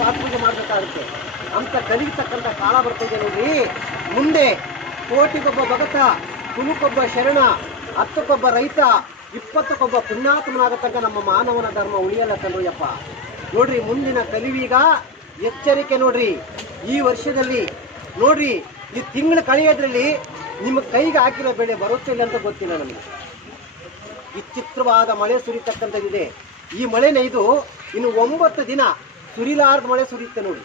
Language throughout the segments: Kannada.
ಪಾತ್ಪೂಜೆ ಮಾಡಬೇಕಾಗುತ್ತೆ ಅಂತ ಕಲಿಯತಕ್ಕಂಥ ಕಾಲ ಬರ್ತಿದೆ ನೋಡಿ. ಮುಂದೆ ಕೋಟಿಗೊಬ್ಬ ಭಗತ, ಕುಲುಕೊಬ್ಬ ಶರಣ, ಹತ್ತಕ್ಕೊಬ್ಬ ರೈತ, ಇಪ್ಪತ್ತಕ್ಕೊಬ್ಬ ಪುಣ್ಯಾತ್ಮನಾಗತಕ್ಕ ನಮ್ಮ ಮಾನವನ ಧರ್ಮ ಉಳಿಯಲ್ಲ ಕಂಡ್ರಿಯಪ್ಪ ನೋಡ್ರಿ, ಮುಂದಿನ ಕಲಿವೀಗ ಎಚ್ಚರಿಕೆ ನೋಡ್ರಿ. ಈ ವರ್ಷದಲ್ಲಿ ನೋಡ್ರಿ, ಈ ತಿಂಗಳು ಕಳೆಯೋದ್ರಲ್ಲಿ ನಿಮ್ಮ ಕೈಗೆ ಹಾಕಿರೋ ಬೆಳೆ ಬರುತ್ತೆ ಇಲ್ಲ ಅಂತ ಗೊತ್ತಿಲ್ಲ ನಮಗೆ. ವಿಚಿತ್ರವಾದ ಮಳೆ ಸುರಿತಕ್ಕಂಥದ್ದಿದೆ. ಈ ಮಳೆನ ಇದು ಇನ್ನು ಒಂಬತ್ತು ದಿನ ಸುರಿಲಾರ್ದ ಮಳೆ ಸುರಿಯುತ್ತೆ ನೋಡಿ.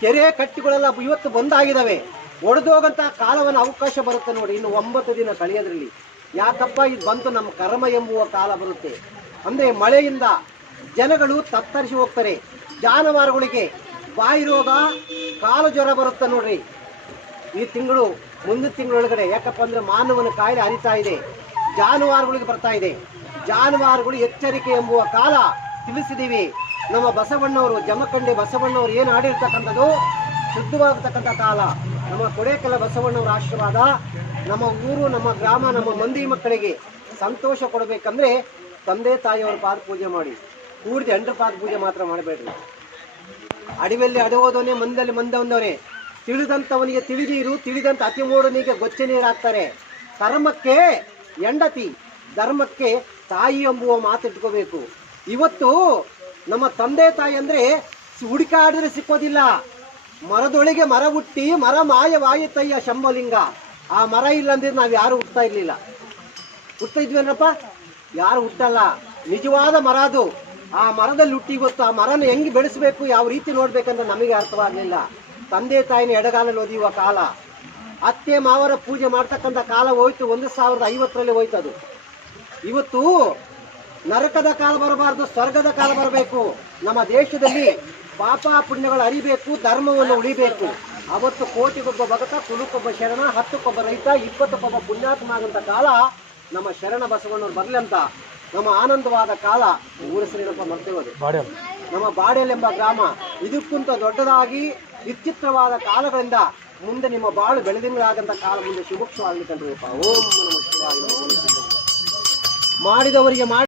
ಕೆರೆ ಕಟ್ಟಿಗಳೆಲ್ಲ ಇವತ್ತು ಬಂದಾಗಿದ್ದಾವೆ. ಒಡೆದೋಗಂತ ಕಾಲವನ್ನು ಅವಕಾಶ ಬರುತ್ತೆ ನೋಡಿ, ಇನ್ನು ಒಂಬತ್ತು ದಿನ ಕಳೆಯೋದ್ರಲ್ಲಿ. ಯಾಕಪ್ಪ, ಇದು ಬಂತು ನಮ್ಮ ಕರ್ಮ ಎಂಬುವ ಕಾಲ ಬರುತ್ತೆ. ಅಂದ್ರೆ ಮಳೆಯಿಂದ ಜನಗಳು ತತ್ತರಿಸಿ ಹೋಗ್ತಾರೆ. ಜಾನುವಾರುಗಳಿಗೆ ಬಾಯಿ ರೋಗ, ಕಾಲು ಜ್ವರ ಬರುತ್ತೆ ನೋಡ್ರಿ. ಈ ತಿಂಗಳು, ಮುಂದಿನ ತಿಂಗಳೊಳಗಡೆ ಯಾಕಪ್ಪ ಅಂದ್ರೆ ಮಾನವನ ಕಾಯಿಲೆ ಹರಿತಾ ಇದೆ. ಜಾನುವಾರುಗಳಿಗೆ ಬರ್ತಾ ಇದೆ. ಜಾನುವಾರುಗಳು ಎಚ್ಚರಿಕೆ ಎಂಬುವ ಕಾಲ ತಿಳಿಸಿದೀವಿ. ನಮ್ಮ ಬಸವಣ್ಣವರು, ಜಮಖಂಡಿ ಬಸವಣ್ಣವರು ಏನು ಆಡಿರ್ತಕ್ಕಂಥದ್ದು? ಶುದ್ಧವಾಗತಕ್ಕಂಥ ಕಾಲ. ನಮ್ಮ ಕೊಡೇಕಲ ಬಸವಣ್ಣವರ ಆಶೀರ್ವಾದ, ನಮ್ಮ ಊರು, ನಮ್ಮ ಗ್ರಾಮ, ನಮ್ಮ ಮಂದಿ ಮಕ್ಕಳಿಗೆ ಸಂತೋಷ ಕೊಡಬೇಕಂದ್ರೆ ತಂದೆ ತಾಯಿಯವ್ರ ಪಾದ ಪೂಜೆ ಮಾಡಿ. ಕೂಡಿದ ಎಂಟು ಪಾದ ಪೂಜೆ ಮಾತ್ರ ಮಾಡಬೇಡ್ರಿ. ಅಡವಿಯಲ್ಲಿ ಅಡವೋದವನೇ ಮಂದಲ್ಲಿ ಮಂದವನವನೇ ತಿಳಿದಂಥವನಿಗೆ ತಿಳಿದೀರು ತಿಳಿದಂಥ ಅತಿ ಮೂಡನಿಗೆ ಗೊಚ್ಚೆ ನೀರಾಗ್ತಾರೆ ಕರ್ಮಕ್ಕೆ ಹೆಂಡತಿ, ಧರ್ಮಕ್ಕೆ ತಾಯಿ ಎಂಬುವ ಮಾತಿಟ್ಕೋಬೇಕು. ಇವತ್ತು ನಮ್ಮ ತಂದೆ ತಾಯಿ ಅಂದ್ರೆ ಹುಡುಕಾಡಿದ್ರೆ ಸಿಕ್ಕೋದಿಲ್ಲ. ಮರದೊಳಗೆ ಮರ ಹುಟ್ಟಿ ಮರ ಮಾಯವಾಯಿತಯ್ಯ ಶಂಭಲಿಂಗ. ಆ ಮರ ಇಲ್ಲಂದ್ರೆ ನಾವು ಯಾರು ಹುಟ್ತಾ ಇರ್ಲಿಲ್ಲ. ಹುಟ್ತಾ ಇದ್ವೇನಪ್ಪ ಯಾರು ಹುಟ್ಟಲ್ಲ. ನಿಜವಾದ ಮರ ಅದು. ಆ ಮರದಲ್ಲಿ ಹುಟ್ಟಿ ಗೊತ್ತು. ಆ ಮರನ ಹೆಂಗೆ ಬೆಳೆಸಬೇಕು, ಯಾವ ರೀತಿ ನೋಡ್ಬೇಕಂತ ನಮಗೆ ಅರ್ಥವಾಗಲಿಲ್ಲ. ತಂದೆ ತಾಯಿನ ಎಡಗಾಲಲ್ಲಿ ಒದಿಯುವ ಕಾಲ. ಅತ್ತೆ ಮಾವರ ಪೂಜೆ ಮಾಡ್ತಕ್ಕಂಥ ಕಾಲ ಹೋಯ್ತು. ಒಂದು ಸಾವಿರದ ಐವತ್ತರಲ್ಲಿ ಹೋಯ್ತು ಅದು ಇವತ್ತು ನರಕದ ಕಾಲ ಬರಬಾರದು ಸ್ವರ್ಗದ ಕಾಲ ಬರಬೇಕು. ನಮ್ಮ ದೇಶದಲ್ಲಿ ಪಾಪ ಪುಣ್ಯಗಳು ಅರಿಬೇಕು ಧರ್ಮವನ್ನು ಉಳಿಬೇಕು. ಅವತ್ತು ಕೋಟಿಗೊಬ್ಬ ಭಗತ ಕುಲುಕೊಬ್ಬ ಶರಣ ಹತ್ತಕ್ಕೊಬ್ಬ ರೈತ ಇಪ್ಪತ್ತಕ್ಕೊಬ್ಬ ಪುಣ್ಯಾತ್ಮ ಆಗಂತ ಕಾಲ ನಮ್ಮ ಶರಣ ಬಸವಣ್ಣವ್ರು ಬರ್ಲಿ ಅಂತ ನಮ್ಮ ಆನಂದವಾದ ಕಾಲ ಊರ ಹೆಸರೇನಪ್ಪ ಮರ್ತೇವದು ನಮ್ಮ ಬಾಡೆಲ್ ಎಂಬ ಗ್ರಾಮ ಇದಕ್ಕಿಂತ ದೊಡ್ಡದಾಗಿ ವಿಚಿತ್ರವಾದ ಕಾಲಗಳಿಂದ ಮುಂದೆ ನಿಮ್ಮ ಬಾಳು ಬೆಳೆದಿಂಗಳಾದಂತ ಕಾಲ ಮುಂದೆ ಶುಭಕ್ಷವಾಗಲಿ ಕಂಡ್ರಿಯಪ್ಪ ಓಂ ನಮಃ ಶಿವಾಯ. ಮಾಡಿದವರಿಗೆ ಮಾಡಿ